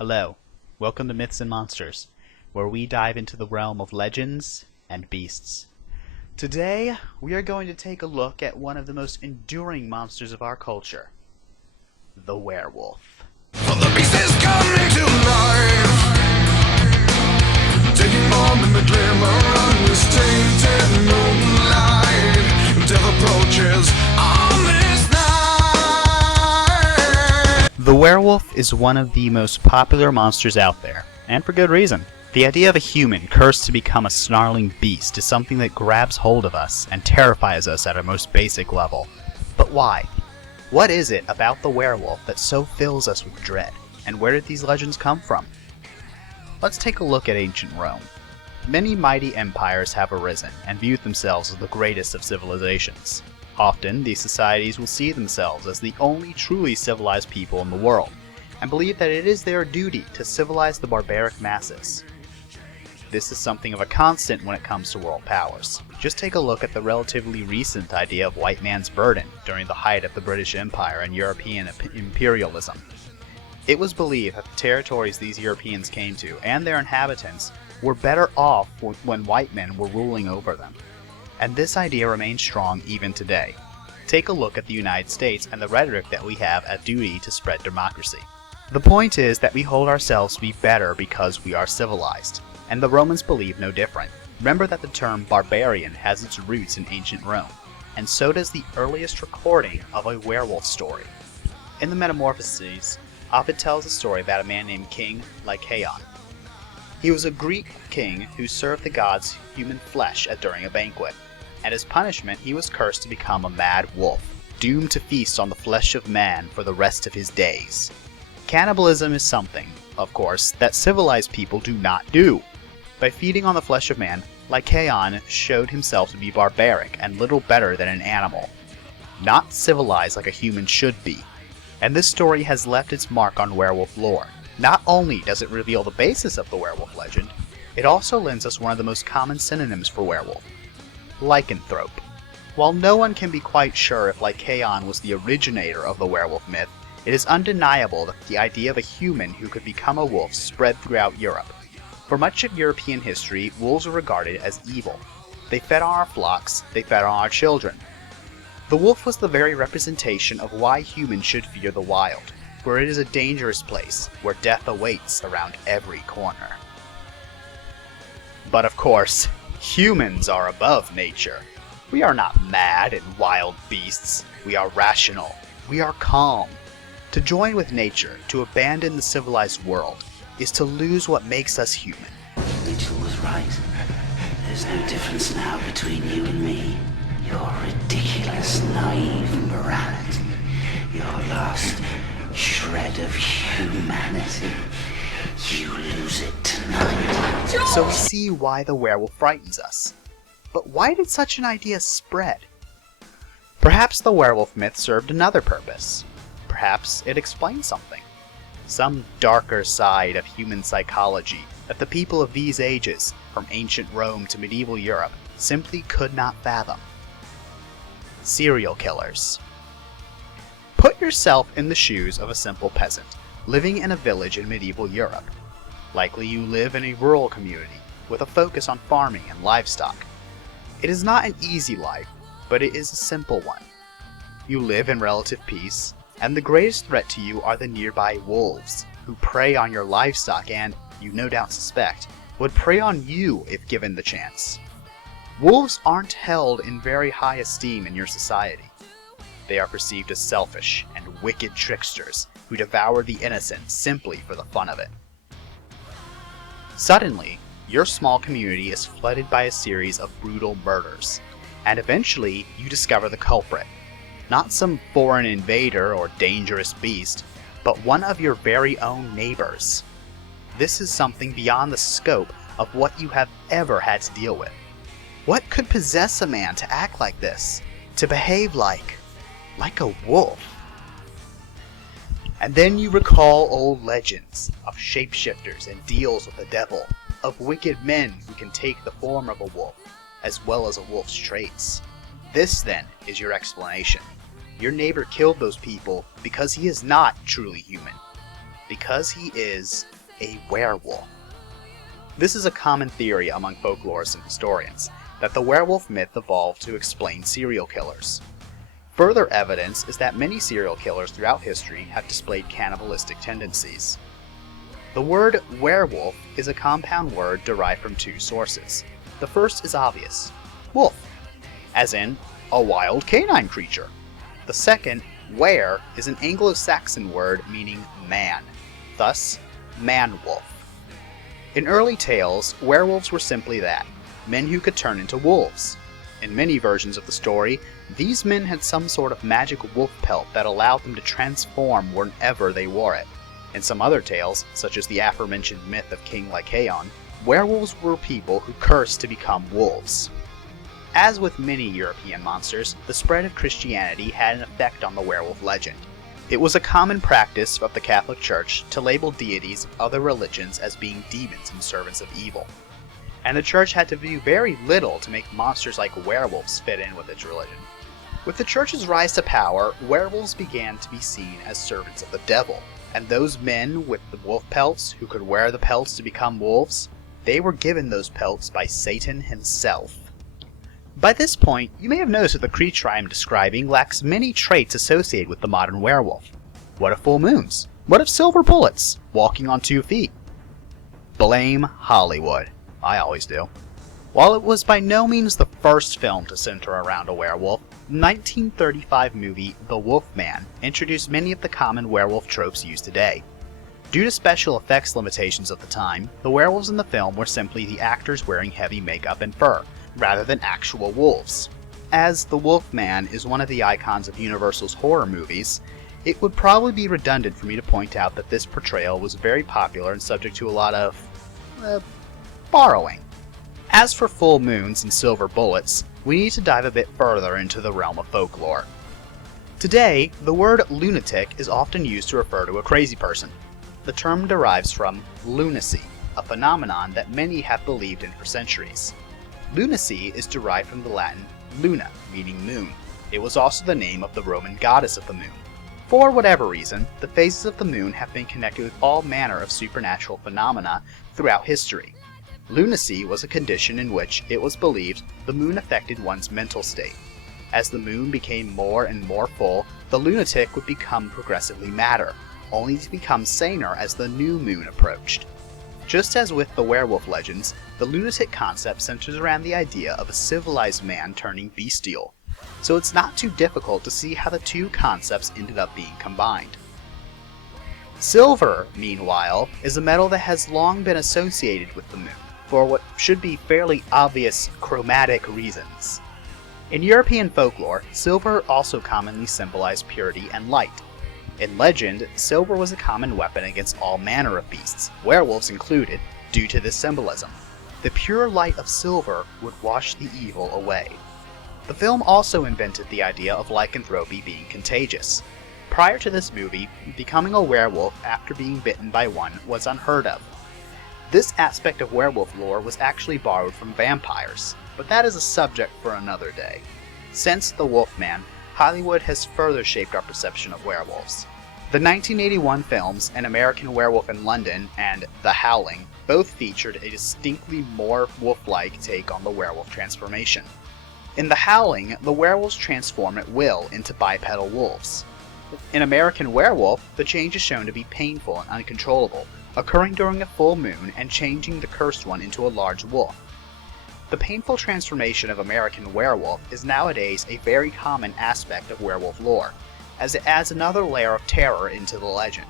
Hello, welcome to Myths and Monsters, where we dive into the realm of legends and beasts. Today, we are going to take a look at one of the most enduring monsters of our culture, the werewolf. The beast is coming to life, taking form in the glimmer of this tainted moonlight. Death approaches on this night. The werewolf is one of the most popular monsters out there, and for good reason. The idea of a human cursed to become a snarling beast is something that grabs hold of us and terrifies us at our most basic level. But why? What is it about the werewolf that so fills us with dread, and where did these legends come from? Let's take a look at ancient Rome. Many mighty empires have arisen and viewed themselves as the greatest of civilizations. Often, these societies will see themselves as the only truly civilized people in the world, and believe that it is their duty to civilize the barbaric masses. This is something of a constant when it comes to world powers. Just take a look at the relatively recent idea of white man's burden during the height of the British Empire and European imperialism. It was believed that the territories these Europeans came to and their inhabitants were better off when white men were ruling over them. And this idea remains strong even today. Take a look at the United States and the rhetoric that we have a duty to spread democracy. The point is that we hold ourselves to be better because we are civilized, and the Romans believe no different. Remember that the term barbarian has its roots in ancient Rome, and so does the earliest recording of a werewolf story. In the Metamorphoses, Ovid tells a story about a man named King Lycaon. He was a Greek king who served the gods human flesh during a banquet, and as punishment he was cursed to become a mad wolf, doomed to feast on the flesh of man for the rest of his days. Cannibalism is something, of course, that civilized people do not do. By feeding on the flesh of man, Lycaon showed himself to be barbaric and little better than an animal, not civilized like a human should be. And this story has left its mark on werewolf lore. Not only does it reveal the basis of the werewolf legend, it also lends us one of the most common synonyms for werewolf: lycanthrope. While no one can be quite sure if Lycaon was the originator of the werewolf myth, it is undeniable that the idea of a human who could become a wolf spread throughout Europe. For much of European history, wolves were regarded as evil. They fed on our flocks, they fed on our children. The wolf was the very representation of why humans should fear the wild, where it is a dangerous place, where death awaits around every corner. But of course, humans are above nature. We are not mad and wild beasts. We are rational. We are calm. To join with nature, to abandon the civilized world, is to lose what makes us human. Mitchell was right. There's no difference now between you and me. Your ridiculous, naive morality. Your last shred of humanity. You lose it tonight. So we see why the werewolf frightens us. But why did such an idea spread? Perhaps the werewolf myth served another purpose. Perhaps it explained something. Some darker side of human psychology that the people of these ages, from ancient Rome to medieval Europe, simply could not fathom. Serial killers. Put yourself in the shoes of a simple peasant, living in a village in medieval Europe. Likely you live in a rural community, with a focus on farming and livestock. It is not an easy life, but it is a simple one. You live in relative peace, and the greatest threat to you are the nearby wolves, who prey on your livestock and, you no doubt suspect, would prey on you if given the chance. Wolves aren't held in very high esteem in your society. They are perceived as selfish and wicked tricksters who devour the innocent simply for the fun of it. Suddenly, your small community is flooded by a series of brutal murders, and eventually you discover the culprit. Not some foreign invader or dangerous beast, but one of your very own neighbors. This is something beyond the scope of what you have ever had to deal with. What could possess a man to act like this? To behave like a wolf? And then you recall old legends of shapeshifters and deals with the devil, of wicked men who can take the form of a wolf, as well as a wolf's traits. This, then, is your explanation. Your neighbor killed those people because he is not truly human. because he is a werewolf. This is a common theory among folklorists and historians, that the werewolf myth evolved to explain serial killers. Further evidence is that many serial killers throughout history have displayed cannibalistic tendencies. The word werewolf is a compound word derived from two sources. The first is obvious, wolf, as in a wild canine creature. The second, were, is an Anglo-Saxon word meaning man, thus man-wolf. In early tales, werewolves were simply that, men who could turn into wolves. In many versions of the story, these men had some sort of magic wolf pelt that allowed them to transform whenever they wore it. In some other tales, such as the aforementioned myth of King Lycaon, werewolves were people who cursed to become wolves. As with many European monsters, the spread of Christianity had an effect on the werewolf legend. It was a common practice of the Catholic Church to label deities of other religions as being demons and servants of evil. And the Church had to do very little to make monsters like werewolves fit in with its religion. With the Church's rise to power, werewolves began to be seen as servants of the devil, and those men with the wolf pelts who could wear the pelts to become wolves, they were given those pelts by Satan himself. By this point, you may have noticed that the creature I am describing lacks many traits associated with the modern werewolf. What of full moons? What of silver bullets? Walking on 2 feet? Blame Hollywood. I always do. While it was by no means the first film to center around a werewolf, the 1935 movie The Wolfman introduced many of the common werewolf tropes used today. Due to special effects limitations of the time, the werewolves in the film were simply the actors wearing heavy makeup and fur, rather than actual wolves. As The Wolfman is one of the icons of Universal's horror movies, it would probably be redundant for me to point out that this portrayal was very popular and subject to a lot of borrowing. As for full moons and silver bullets, we need to dive a bit further into the realm of folklore. Today, the word lunatic is often used to refer to a crazy person. The term derives from lunacy, a phenomenon that many have believed in for centuries. Lunacy is derived from the Latin luna, meaning moon. It was also the name of the Roman goddess of the moon. For whatever reason, the phases of the moon have been connected with all manner of supernatural phenomena throughout history. Lunacy was a condition in which it was believed the moon affected one's mental state. As the moon became more and more full, the lunatic would become progressively madder, only to become saner as the new moon approached. Just as with the werewolf legends, the lunatic concept centers around the idea of a civilized man turning bestial, so it's not too difficult to see how the two concepts ended up being combined. Silver, meanwhile, is a metal that has long been associated with the moon, for what should be fairly obvious chromatic reasons. In European folklore, silver also commonly symbolized purity and light. In legend, silver was a common weapon against all manner of beasts, werewolves included, due to this symbolism. The pure light of silver would wash the evil away. The film also invented the idea of lycanthropy being contagious. Prior to this movie, becoming a werewolf after being bitten by one was unheard of. This aspect of werewolf lore was actually borrowed from vampires, but that is a subject for another day. Since The Wolfman, Hollywood has further shaped our perception of werewolves. The 1981 films An American Werewolf in London and The Howling both featured a distinctly more wolf-like take on the werewolf transformation. In The Howling, the werewolves transform at will into bipedal wolves. In American Werewolf, the change is shown to be painful and uncontrollable, occurring during a full moon and changing the cursed one into a large wolf. The painful transformation of American Werewolf is nowadays a very common aspect of werewolf lore, as it adds another layer of terror into the legend.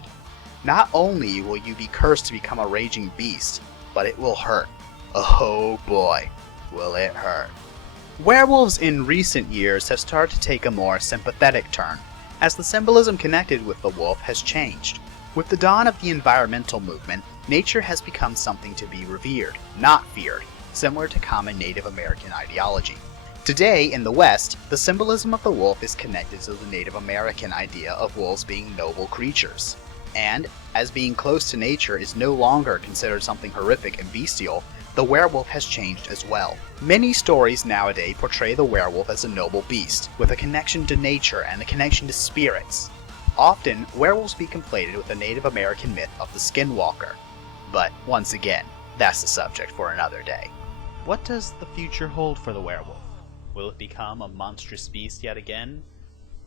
Not only will you be cursed to become a raging beast, but it will hurt. Oh boy, will it hurt. Werewolves in recent years have started to take a more sympathetic turn, as the symbolism connected with the wolf has changed. With the dawn of the environmental movement, nature has become something to be revered, not feared, similar to common Native American ideology. Today, in the West, the symbolism of the wolf is connected to the Native American idea of wolves being noble creatures. And, as being close to nature is no longer considered something horrific and bestial, the werewolf has changed as well. Many stories nowadays portray the werewolf as a noble beast, with a connection to nature and a connection to spirits. Often, werewolves be conflated with the Native American myth of the skinwalker. But once again, that's the subject for another day. What does the future hold for the werewolf? Will it become a monstrous beast yet again?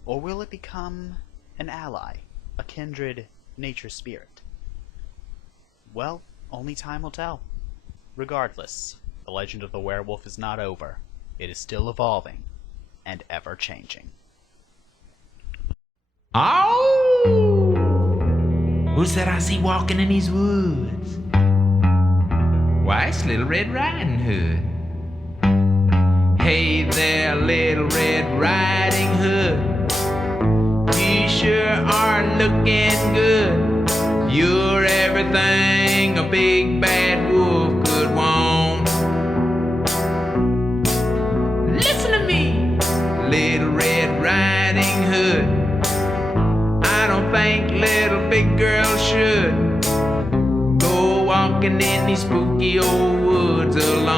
Or will it become an ally, a kindred nature spirit? Well, only time will tell. Regardless, the legend of the werewolf is not over. It is still evolving and ever changing. Oh! Who's that I see walking in these woods? Why, it's Little Red Riding Hood. Hey there, Little Red Riding Hood. You sure are looking good. You're everything a big bad wolf could want. Listen to me, Little Red Riding Hood. I don't think little big girls should go walking in these spooky old woods alone.